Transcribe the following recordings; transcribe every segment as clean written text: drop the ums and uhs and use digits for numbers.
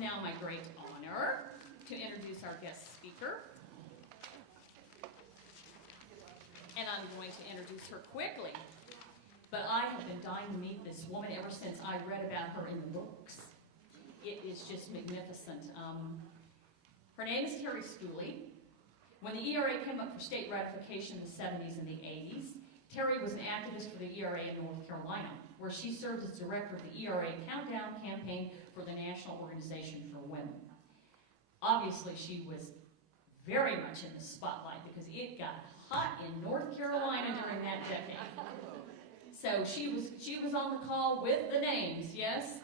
now my great honor to introduce our guest speaker. And I'm going to introduce her quickly. But I have been dying to meet this woman ever since I read about her in the books. It is just magnificent. Her name is Terry Schooley. When the ERA came up for state ratification in the 70s and the 80s, Terry was an activist for the ERA in North Carolina, where she served as director of the ERA Countdown campaign for the National Organization for Women. Obviously, she was very much in the spotlight because it got hot in North Carolina during that decade. So she was on the call with the names, yes?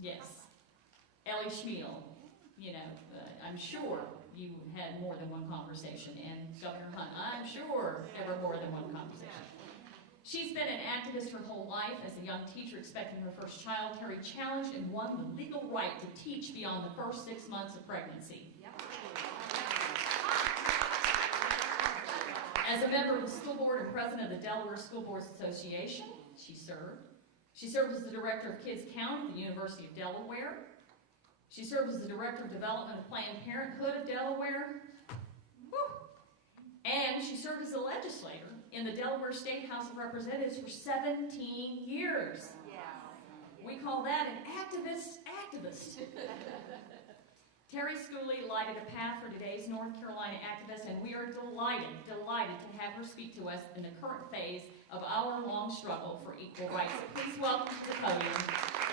Yes. Ellie Schmiel, I'm sure you had more than one conversation, and Governor Hunt, I'm sure there were more than one conversation. She's been an activist her whole life. As a young teacher expecting her first child, Terry challenged and won the legal right to teach beyond the first 6 months of pregnancy. As a member of the school board and president of the Delaware School Boards Association, she served. She served as the director of Kids Count at the University of Delaware. She served as the director of development of Planned Parenthood of Delaware. Woo! And she served as a legislator in the Delaware State House of Representatives for 17 years. Yeah. We call that an activist. Terry Schooley lighted a path for today's North Carolina activists, and we are delighted to have her speak to us in the current phase of our long struggle for equal rights. So please welcome to the podium,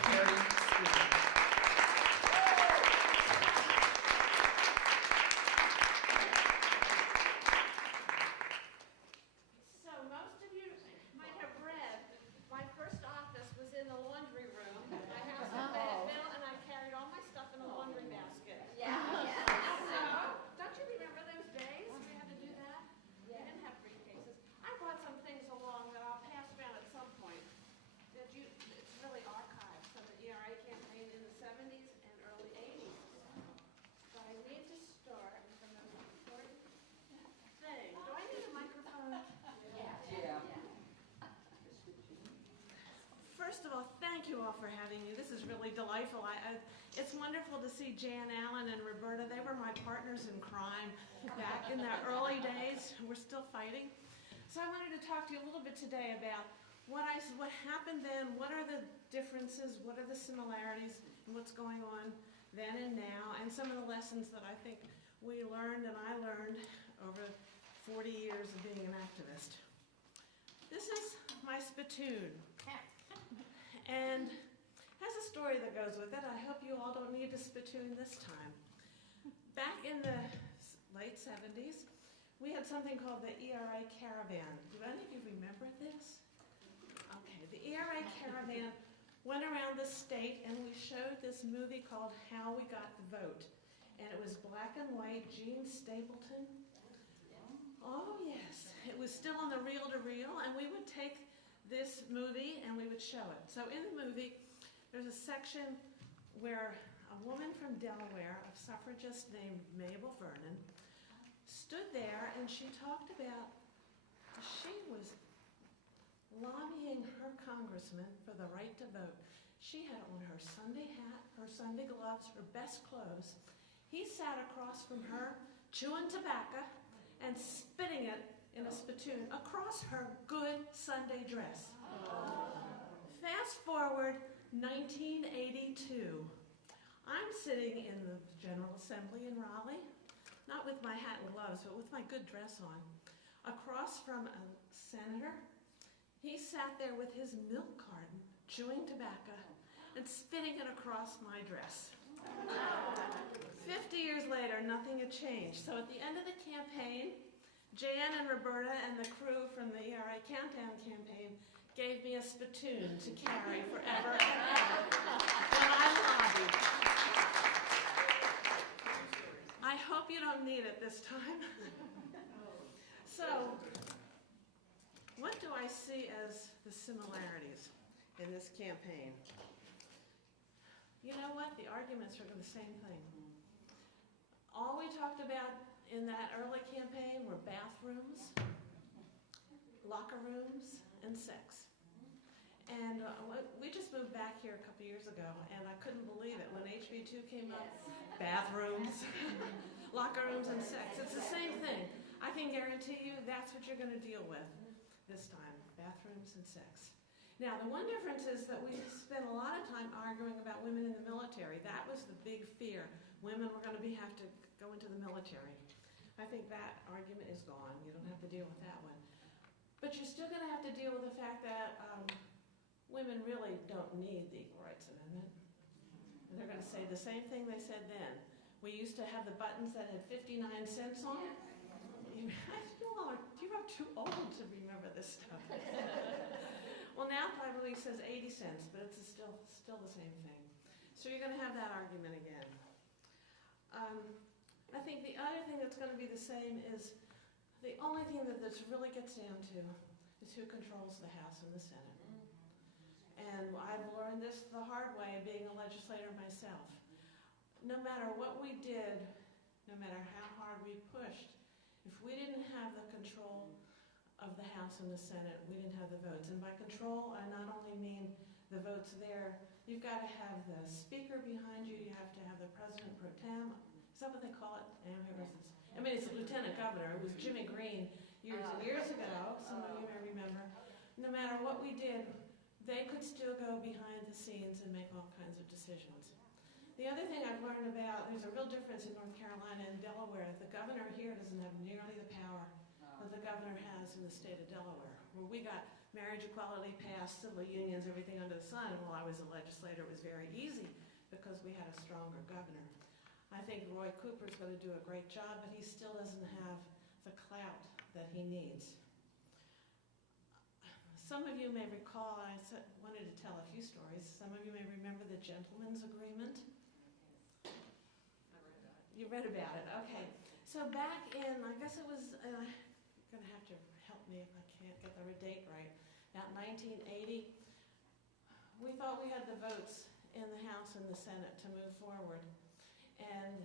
Terry Schooley. So most of you might have read, my first office was in the laundry room at my house in Fayetteville, and I carried all my stuff in a laundry basket. Yeah. So, don't you remember those days we had to do that? Yeah. We didn't have briefcases. I brought some things along that I'll pass around at some point. It's really archived from the ERA campaign in the 70s and early 80s. But I need to start from the important thing. Do I need a microphone? Yeah. First of all, thank you all for having me. This is really delightful. It's wonderful to see Jan Allen and Roberta. They were my partners in crime back in the early days. We're still fighting. So I wanted to talk to you a little bit today about what happened then, what are the differences, what are the similarities, and what's going on then and now, and some of the lessons that I think we learned and I learned over 40 years of being an activist. This is my spittoon. And has a story that goes with it. I hope you all don't need a spittoon this time. Back in the late 70s, we had something called the ERA Caravan. Do any of you remember this? Okay, the ERA Caravan went around the state and we showed this movie called How We Got the Vote. And it was black and white, Gene Stapleton. Oh yes, it was still on the reel-to-reel, and we would take this movie and we would show it. So in the movie, there's a section where a woman from Delaware, a suffragist named Mabel Vernon, stood there and she talked about she was lobbying her congressman for the right to vote. She had on her Sunday hat, her Sunday gloves, her best clothes. He sat across from her, chewing tobacco and spitting it in a spittoon across her good Sunday dress. Fast forward 1982. I'm sitting in the General Assembly in Raleigh, not with my hat and gloves, but with my good dress on, across from a senator. He sat there with his milk carton, chewing tobacco, and spitting it across my dress. 50 years later, nothing had changed. So at the end of the campaign, Jan and Roberta and the crew from the ERA Countdown campaign gave me a spittoon to carry forever and ever when I lobbied. I hope you don't need it this time. So, what do I see as the similarities in this campaign? You know what? The arguments are the same thing. All we talked about in that early campaign were bathrooms, locker rooms, and sex. And we just moved back here a couple years ago, and I couldn't believe it. When HB2 came up, bathrooms, locker rooms, and sex. It's the same thing. I can guarantee you that's what you're going to deal with this time, bathrooms and sex. Now, the one difference is that we spent a lot of time arguing about women in the military. That was the big fear. Women were going to have to go into the military. I think that argument is gone. You don't have to deal with that one. But you're still going to have to deal with the fact that women really don't need the Equal Rights Amendment. And they're going to say the same thing they said then. We used to have the buttons that had 59 cents on it. You're too old to remember this stuff. Well, now probably says 80 cents, but it's still the same thing. So you're going to have that argument again. I think the other thing that's going to be the same is the only thing that this really gets down to is who controls the House and the Senate. And I've learned this the hard way being a legislator myself. No matter what we did, no matter how hard we pushed, if we didn't have the control of the House and the Senate, we didn't have the votes. And by control, I not only mean the votes there, you've got to have the speaker behind you, you have to have the president pro tem. Is that what they call it? I mean, it's a lieutenant governor. It was Jimmy Green years and years ago. Some of you may remember. No matter what we did, they could still go behind the scenes and make all kinds of decisions. The other thing I've learned about, there's a real difference in North Carolina and Delaware. The governor here doesn't have nearly the power that the governor has in the state of Delaware, where we got marriage equality passed, civil unions, everything under the sun. While I was a legislator, it was very easy because we had a stronger governor. I think Roy Cooper's going to do a great job, but he still doesn't have the clout that he needs. Some of you may recall, I wanted to tell a few stories. Some of you may remember the Gentleman's Agreement. You read about it, okay. So back in, I guess it was, you're going to have to help me if I can't get the date right, about 1980, we thought we had the votes in the House and the Senate to move forward. And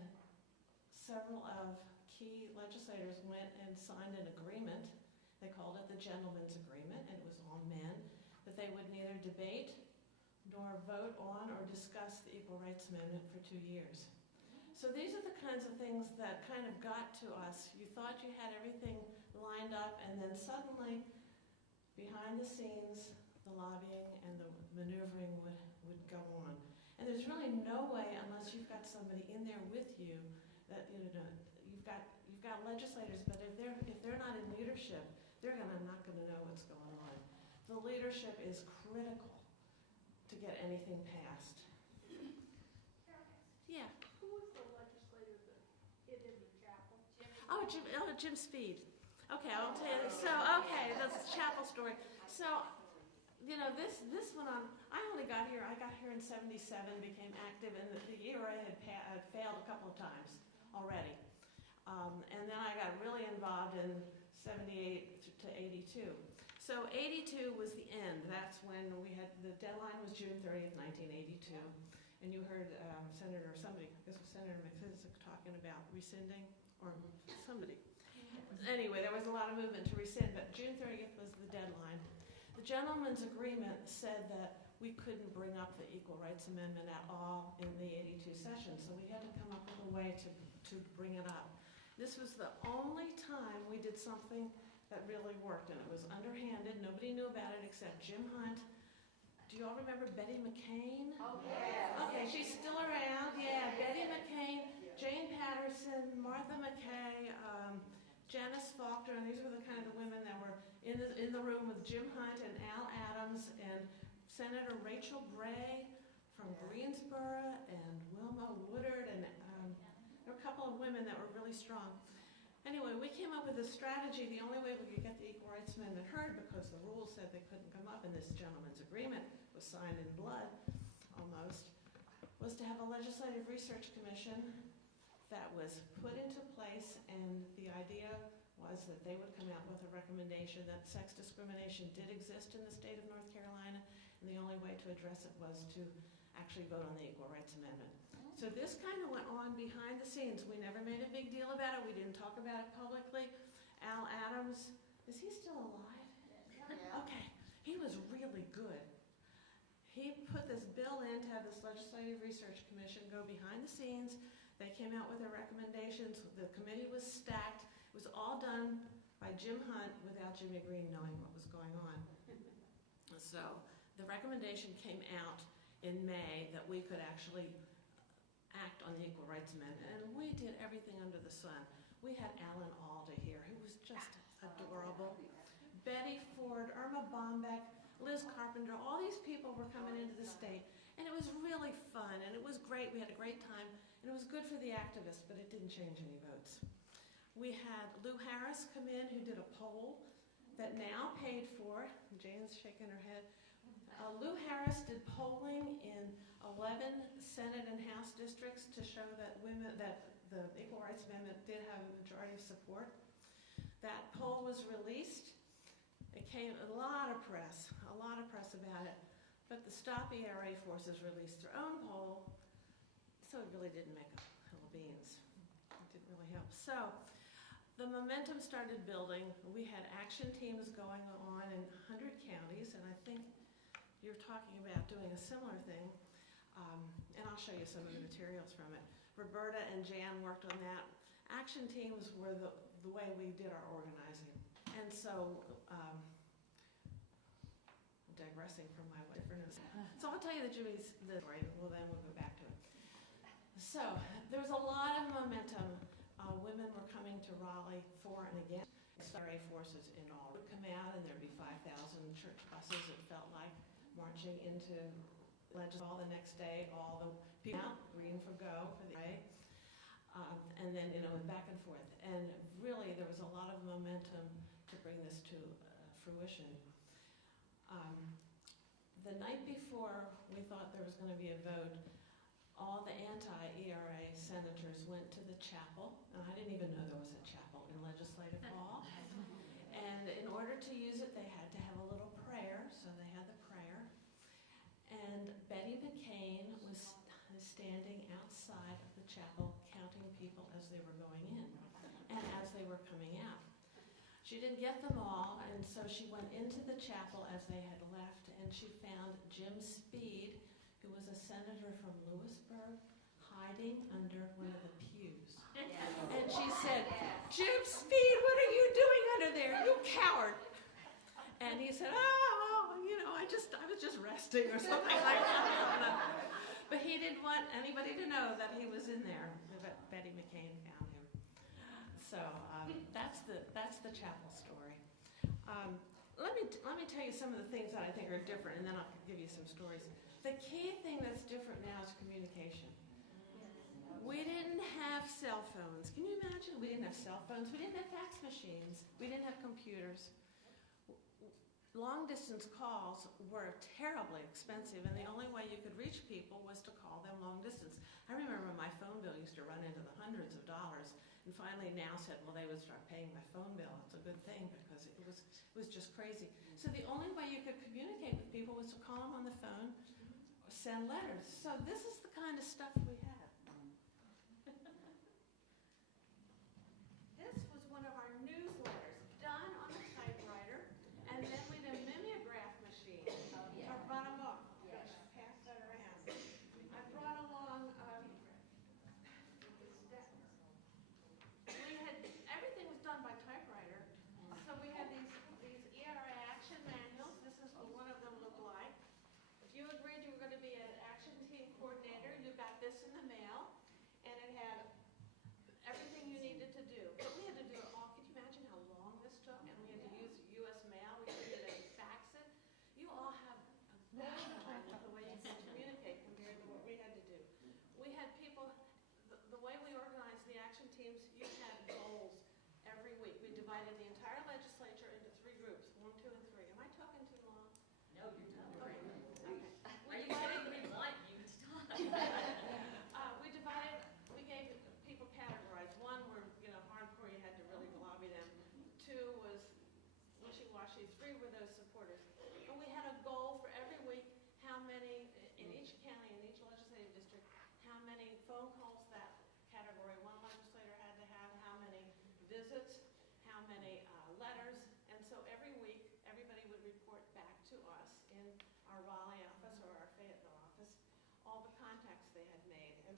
several of key legislators went and signed an agreement. They called it the Gentleman's Agreement, and it was all men, that they would neither debate nor vote on or discuss the Equal Rights Amendment for 2 years. So these are the kinds of things that kind of got to us. You thought you had everything lined up, and then suddenly, behind the scenes, the lobbying and the maneuvering would go on. And there's really no way, unless you've got somebody in there with you, that you've got legislators, but if they're not in leadership, they're not going to know what's going on. The leadership is critical to get anything passed. Yeah. Who was the legislator that hid in the chapel? Jim Speed. Okay, I'll tell you. So, okay, that's a chapel story. So, this went on. I got here in 77, became active, and the ERA had failed a couple of times already. And then I got really involved in 78 to 82. So 82 was the end. That's when we had, the deadline was June 30th, 1982. And you heard Senator McPherson talking about rescinding, or somebody. Anyway, there was a lot of movement to rescind, but June 30th was the deadline. The Gentleman's Agreement said that we couldn't bring up the Equal Rights Amendment at all in the 82 session, so we had to come up with a way to bring it up. This was the only time we did something that really worked, and it was underhanded. Nobody knew about it except Jim Hunt. Do you all remember Betty McCain? Oh, yeah. Okay, she's still around. Yeah, Betty McCain, Jane Patterson, Martha McKay, Janice Faulkner, and these were the kind of women that were in the room with Jim Hunt and Al Adams and Senator Rachel Gray from Greensboro and Wilma Woodard, and there were a couple of women that were really strong. Anyway, we came up with a strategy. The only way we could get the Equal Rights Amendment heard, because the rules said they couldn't come up, and this Gentleman's Agreement was signed in blood, almost, was to have a legislative research commission that was put into place, and the idea was that they would come out with a recommendation that sex discrimination did exist in the state of North Carolina, and the only way to address it was to actually vote on the Equal Rights Amendment. So this kind of went on behind the scenes. We never made a big deal about it. We didn't talk about it publicly. Al Adams, is he still alive? Yeah. Okay, he was really good. he put this bill in to have this Legislative Research Commission go behind the scenes. They came out with their recommendations. The committee was stacked. It was all done by Jim Hunt without Jimmy Green knowing what was going on. So the recommendation came out in May that we could actually act on the Equal Rights Amendment, and we did everything under the sun. We had Alan Alda here, who was just adorable. Betty Ford, Irma Bombeck, Liz Carpenter, all these people were coming into the state, and it was really fun, and it was great. We had a great time, and it was good for the activists, but it didn't change any votes. We had Lou Harris come in, who did a poll that now paid for. Jane's shaking her head. Lou Harris did polling in 11 Senate and House districts to show that the Equal Rights Amendment did have a majority of support. That poll was released. It came a lot of press about it. But the Stop ERA forces released their own poll, so it really didn't make a hill of beans. It didn't really help. So the momentum started building. We had action teams going on in 100 counties, and I think you're talking about doing a similar thing, and I'll show you some of the materials from it. Roberta and Jan worked on that. Action teams were the way we did our organizing. And so, digressing from my difference. So I'll tell you the story, well then we'll go back to it. So there was a lot of momentum. Women were coming to Raleigh for and against. ERA forces in all would come out, and there'd be 5,000 church buses, it felt like, marching into Legislature the next day, all the people out, green for go for the ERA, and then, back and forth. And really, there was a lot of momentum to bring this to fruition. The night before we thought there was going to be a vote, all the anti-ERA senators went to the chapel, and I didn't even know there was a chapel in Legislative Hall. And in order to use it, they had to have a little prayer, so they had the prayer. And Betty McCain was standing outside of the chapel counting people as they were going in and as they were coming out. She didn't get them all, and so she went into the chapel as they had left, and she found Jim Speed, who was a senator from Lewisburg, hiding under one of the pews. And she said, "Jim Speed, what are you doing under there, you coward?" And he said, I was just resting or something like that. But he didn't want anybody to know that he was in there. Betty McCain found him. So that's the chapel story. Let me tell you some of the things that I think are different, and then I'll give you some stories. The key thing that's different now is communication. We didn't have cell phones. Can you imagine? We didn't have cell phones. We didn't have fax machines. We didn't have computers. Long-distance calls were terribly expensive, and the only way you could reach people was to call them long distance. I remember my phone bill used to run into the hundreds of dollars, and finally now said, well, they would start paying my phone bill. It's a good thing because it was just crazy. So the only way you could communicate with people was to call them on the phone or send letters. So this is the kind of stuff we had. This was one of our newsletters done on a typewriter, and then with a mimeograph machine. I brought them up. Pass that around. I brought along, everything was done by typewriter. So we had these ERA action manuals. This is what one of them looked like. If you agreed you were going to be an action team coordinator, you got this in the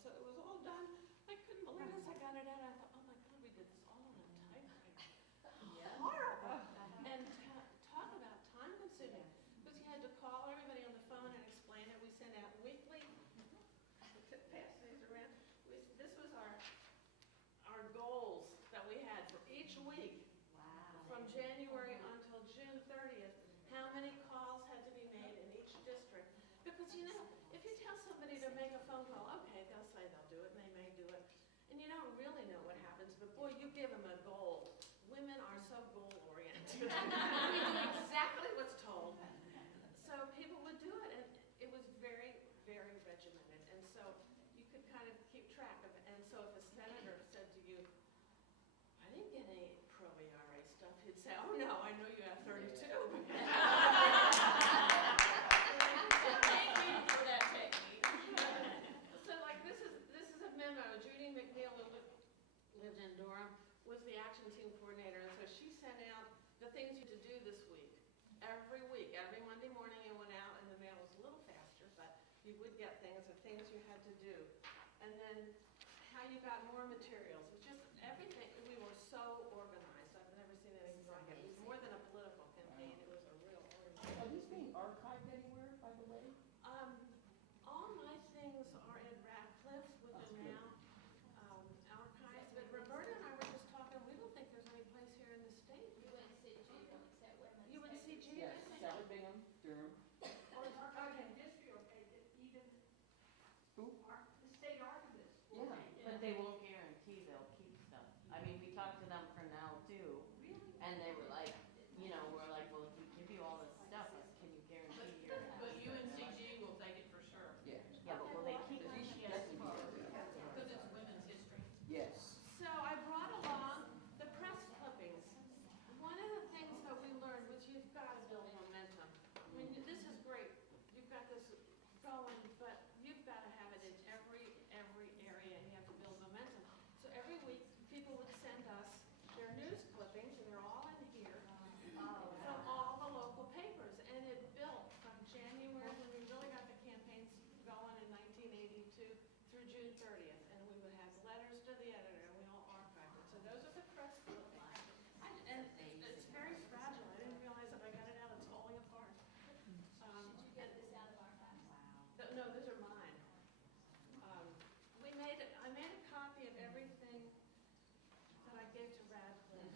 so it was all done. I couldn't believe this. I got it out. I thought, oh my God, we did this all on a typewriter. Horrible. And talk about time consuming. Because you had to call everybody on the phone and explain it. We sent out weekly, pass these around. This was our goals that we had for each week. From January until June 30th, how many calls had to be made in each district. Because, you know, if you tell somebody to make a phone call, okay, they'll say they'll do it, and they may do it. And you don't really know what happens, but boy, you give them a goal. Women are so goal-oriented. We do exactly what's told. So people would do it, and it was very, very regimented. And so you could kind of keep track of it. And so if a senator said to you, I didn't get any pro-ERA stuff, he'd say, oh no, I know you have 32. Thank you for that technique. So like this is a memo. Judy McNeil, who lived in Durham, was the action team coordinator, and so she sent out the things you had to do this week. Every week, every Monday morning it went out, and the mail was a little faster, but you would get things, the things you had to do. And then how you got more materials. It was just everything. We were so organized. I've never seen anything like it. It was more than a political campaign. It was a real organization. Are these being archived anywhere, by the way? All my things are in Radcliffe with the now archives. But Roberta and I were just talking. We don't think there's any place here in the state. UNCG will accept women's. UNCG. Yes, South Bingham, Durham. Or is archiving history okay, even Who? the state archivist? Yeah. But they won't guarantee they'll keep stuff. I mean, we talked to them for now too, Really? and they were like, you know, we're like, well, if we give you all this stuff, can you guarantee your? But UNCG will take it for sure, Yeah. Yeah, but will they keep Because it? you should definitely be there. because it's women's history. Yes. So I brought along the press clippings. One of the things that we learned was you've got to build momentum. I mean, this is great. You've got this going, but you've got to have it in every area, and you have to build momentum. So every week, people would send us their news clippings, and they're all in here, from all the local papers. And it built from January, when we really got the campaigns going in 1982, through June 30th. And we would have letters to the editor, and we all archived it. So those are the press clippings. And it's very fragile. I didn't realize if I got it out, it's falling apart. Did you get this out of our house? No, those are mine. I made a copy of everything that I gave to Radcliffe.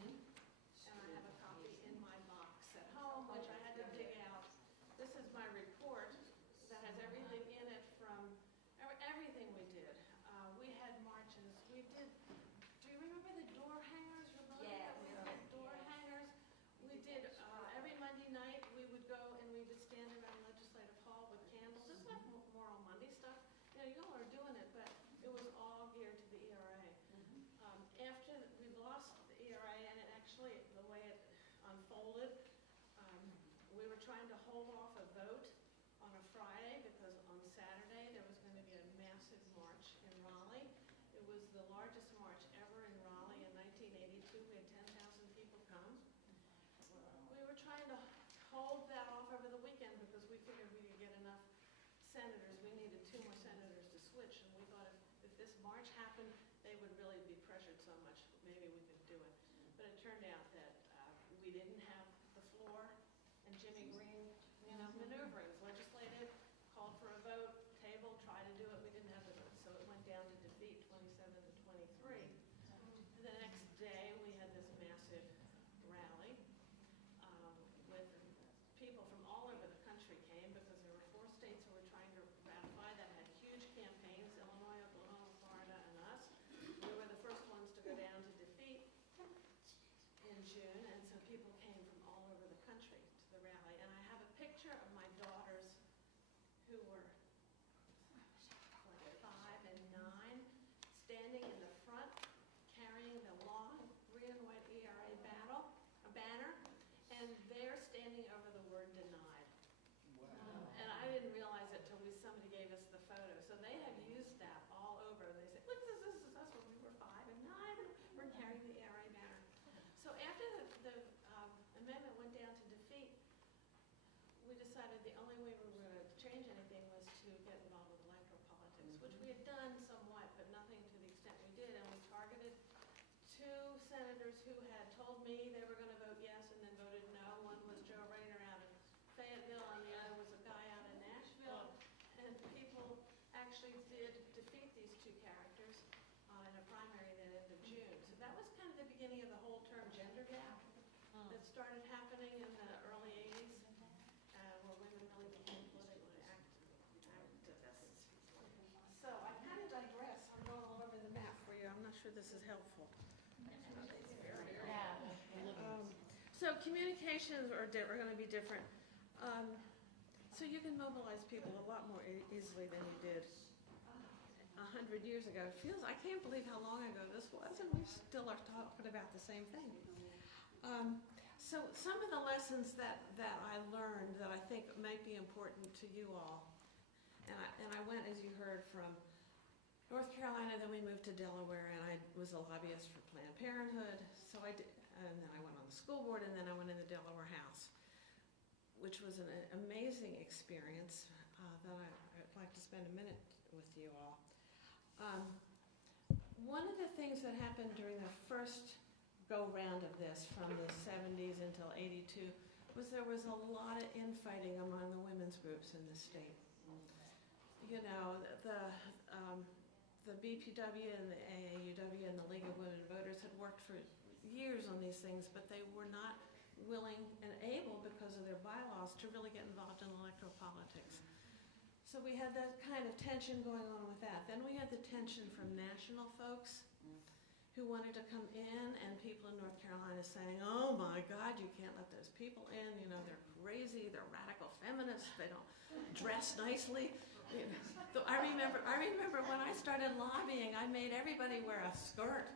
And I have a copy in my box at home, which I had to dig out. This is my report that has everything in it from everything we did. We had marches. We did, do you remember the door hangers, Ramona? Yes. We had door hangers. We did, every Monday night, we would go and we would stand around Legislative Hall with candles. It's like Moral Monday stuff. You know, you all are doing it, but it was all geared to the ERA. After we lost the ERA, and it actually, the way it unfolded, we were trying to hold off a vote on a Friday because on Saturday there was going to be a massive march in Raleigh. It was the largest march ever in Raleigh in 1982. We had 10,000 people come. We were trying to hold that off over the weekend because we figured we could get enough senators. We needed 2 more senators to switch, and we thought if this march happened, they would really be pressured so much, maybe we could do it. But it turned out that we didn't have the floor, and Jimmy Green, you know, maneuverings, legislative, called for a vote, table, tried to do it, we didn't have the vote, so it went down to defeat 27 to 23. And the next day, we had this massive rally with people from all over the country came because there were 4 states who were trying to ratify that had huge campaigns, Illinois, Oklahoma, Florida, and us. We were the first ones to go down to defeat in June, and so people came from all over the country to the rally. And I have a picture of my daughters who were like 5 and 9, standing in the front, carrying the long green and white ERA banner, and they're standing over the word denied. Wow. And I didn't realize it till somebody gave us the photo. So they have used that all over. They say, look, this is us when we were 5 and 9, and we're carrying the ERA banner. So after the amendment went down to defeat, we decided the only way we were going to change anything was to get involved with electoral politics, which we had done somewhat who had told me they were going to vote yes and then voted no. One was Joe Rayner out in Fayetteville, and the other was a guy out in Nashville. And people actually did defeat these two characters in a primary that ended in June. So that was kind of the beginning of the whole term gender gap that started happening in the early 80s, where women really became politically activists. So I kind of digress. I'm going all over the map for you. I'm not sure this is helpful. So communications are going to be different. So you can mobilize people a lot more easily than you did 100 years ago. I can't believe how long ago this was, and we still are talking about the same thing. So some of the lessons that I learned that I think might be important to you all, and I went, as you heard, from North Carolina, then we moved to Delaware, and I was a lobbyist for Planned Parenthood. So I did, and then I went on the school board, and then I went in the Delaware House, which was an amazing experience that I'd like to spend a minute with you all. One of the things that happened during the first go-round of this, from the 70s until 82, was there was a lot of infighting among the women's groups in the state. You know, the BPW and the AAUW and the League of Women Voters had worked for years on these things, but they were not willing and able, because of their bylaws, to really get involved in electoral politics. So we had that kind of tension going on with that. Then we had the tension from national folks who wanted to come in, and people in North Carolina saying, oh my God, you can't let those people in, you know, they're crazy, they're radical feminists, they don't dress nicely. You know, so I remember when I started lobbying, I made everybody wear a skirt.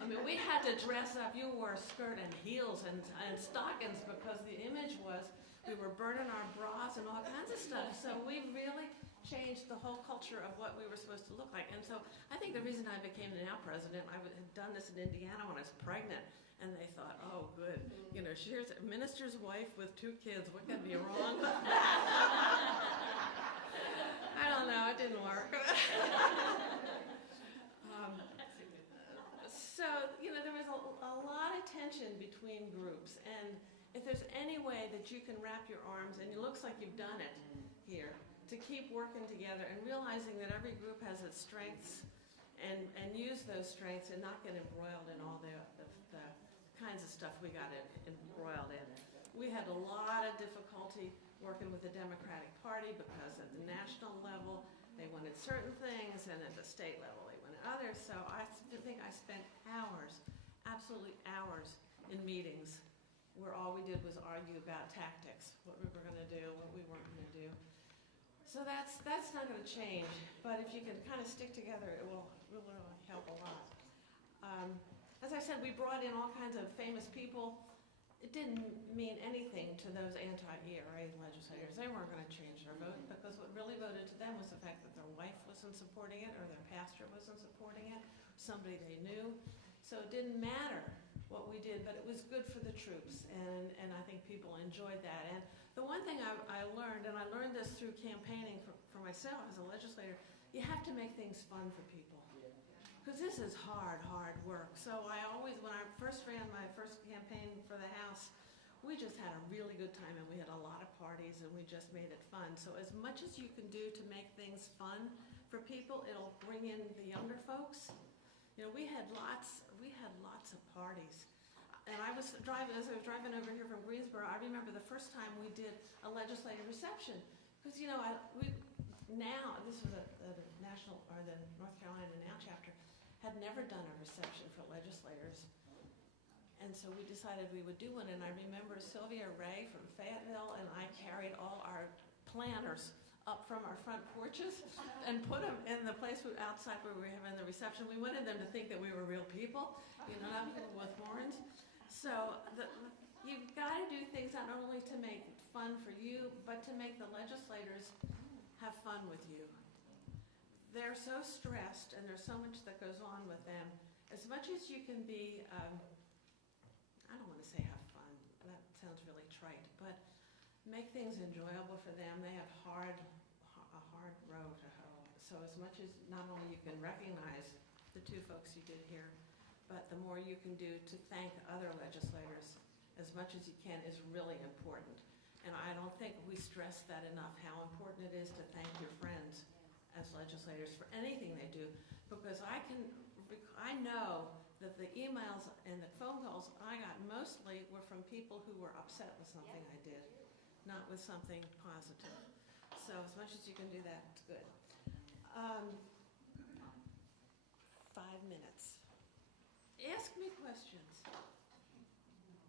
I mean, we had to dress up. You wore a skirt and heels and stockings, because the image was we were burning our bras and all kinds of stuff. So we really changed the whole culture of what we were supposed to look like. And so I think the reason I became the now president, I had done this in Indiana when I was pregnant, and they thought, oh, good. You know, here's a minister's wife with 2 kids. What could be wrong with that? I don't know. It didn't work. So, you know, there was a lot of tension between groups, and if there's any way that you can wrap your arms, and it looks like you've done it here, to keep working together and realizing that every group has its strengths, and use those strengths and not get embroiled in all the kinds of stuff we got embroiled in. We had a lot of difficulty working with the Democratic Party, because at the national level they wanted certain things, and at the state level they wanted others. So I think I spent hours, absolutely hours, in meetings where all we did was argue about tactics, what we were going to do, what we weren't going to do. So that's not going to change, but if you can kind of stick together, it will really help a lot. As I said, we brought in all kinds of famous people. It didn't mean anything to those anti-ERA legislators. They weren't going to change their vote, because what really voted to them was the fact that their wife wasn't supporting it, or their pastor wasn't supporting it, somebody they knew. So it didn't matter what we did, but it was good for the troops, and I think people enjoyed that. And the one thing I learned, and I learned this through campaigning for myself as a legislator, you have to make things fun for people. Because this is hard work. So I always, when I first ran my first campaign for the House, we just had a really good time, and we had a lot of parties, and we just made it fun. So as much as you can do to make things fun for people, it'll bring in the younger folks. You know, we had lots of parties. And as I was driving over here from Greensboro, I remember the first time we did a legislative reception. Because, you know, this was the national, or the North Carolina Now chapter, had never done a reception for legislators. And so we decided we would do one, and I remember Sylvia Ray from Fayetteville and I carried all our planners up from our front porches and put them in the place outside where we were having the reception. We wanted them to think that we were real people, you know, not people with horns. So you've got to do things not only to make fun for you, but to make the legislators have fun with you. They're so stressed, and there's so much that goes on with them. As much as you can be, I don't want to say have fun, that sounds really trite, but make things enjoyable for them. They have a hard road to hoe. So as much as not only you can recognize the 2 folks you did here, but the more you can do to thank other legislators as much as you can is really important. And I don't think we stress that enough, how important it is to thank your friends as legislators for anything they do, because I know that the emails and the phone calls I got mostly were from people who were upset with something I did, not with something positive. So as much as you can do that, it's good. 5 minutes. Ask me questions.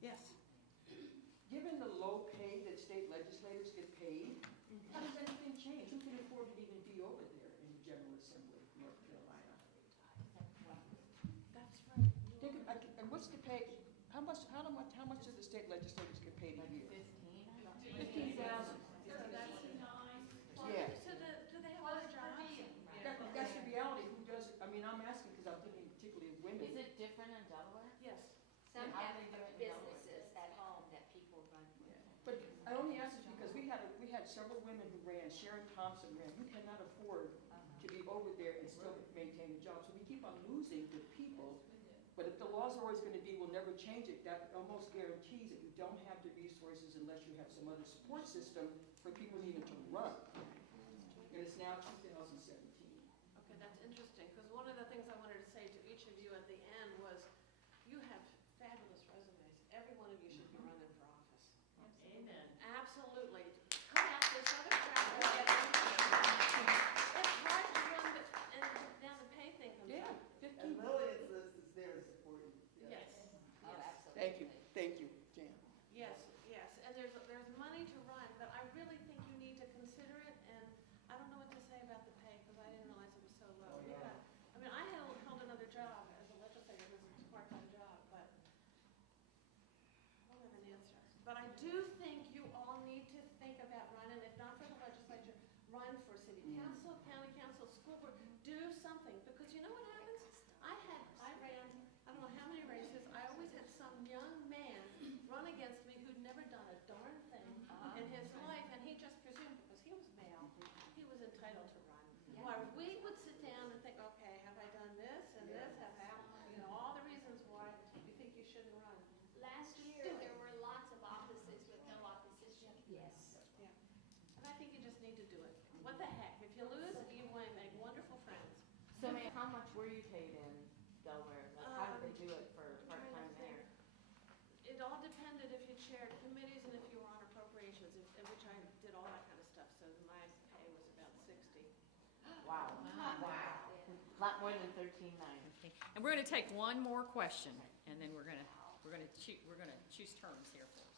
Yes? Given the low pay that state legislators get paid, how does anything change? Who can afford to even be over there in the General Assembly of North Carolina? That's right. And what's the pay, how much do the state legislators get paid a year? 15. 15,000. Well, Yeah. So do they have other jobs? That's the reality. Who does it? I mean, I'm asking because I'm thinking particularly of women. Is it different in Delaware? Yes. Some How have do they do it in Delaware? businesses at home that people run for. Yeah. But I only ask this because we had several women who ran. Sharon Thompson ran. You cannot afford to be over there and still maintain a job. So we keep on losing good people. But if the laws are always going to be, we'll never change it, that almost guarantees that you don't have the resources unless you have some other support system for people needing to run. And it's now 2017. Okay, that's interesting, because one of the things I wanted to say to each of you at the end was, you have fabulous resumes. Every one of you should be running for office. Amen. Absolutely. Cut out this other crap. It's hard to run, and now the pay thing comes Yeah, up. 15. Lillian's list is there to support you. Yes. Oh, Yes. absolutely. Thank you, Jan. Yes, yes, and there's money to run, but I really think you need to consider it, and I don't know what to say about the pay, because I didn't realize it was so low. Oh, yeah. I mean, I held another job as a legislator, it was a part-time job, but I don't have an answer. But I do think you all need to think about running, if not for the legislature, run for city council, county council, school board, do something, because you know what happens? I ran, I don't know how many races, I always had some young man run against me who'd never done a darn thing in his life, and he just presumed because he was male, he was entitled to run. Why, we would sit down and think, okay, have I done this and this, have happened, all the reasons why you think you shouldn't run. Last year, there were lots of offices with no opposition. Yes. Yeah. And I think you just need to do it. What the heck, if you lose, you want to make wonderful friends. So, ma'am, how much were you paid in Delaware? Like, how did they do it for part-time there? It all depended if you chaired committees and if you were on appropriations, in which I did all that kind of stuff, so my pay was about 60. Wow. Wow. A lot more than 13.9. And we're going to take one more question, and then we're going to choose terms here first.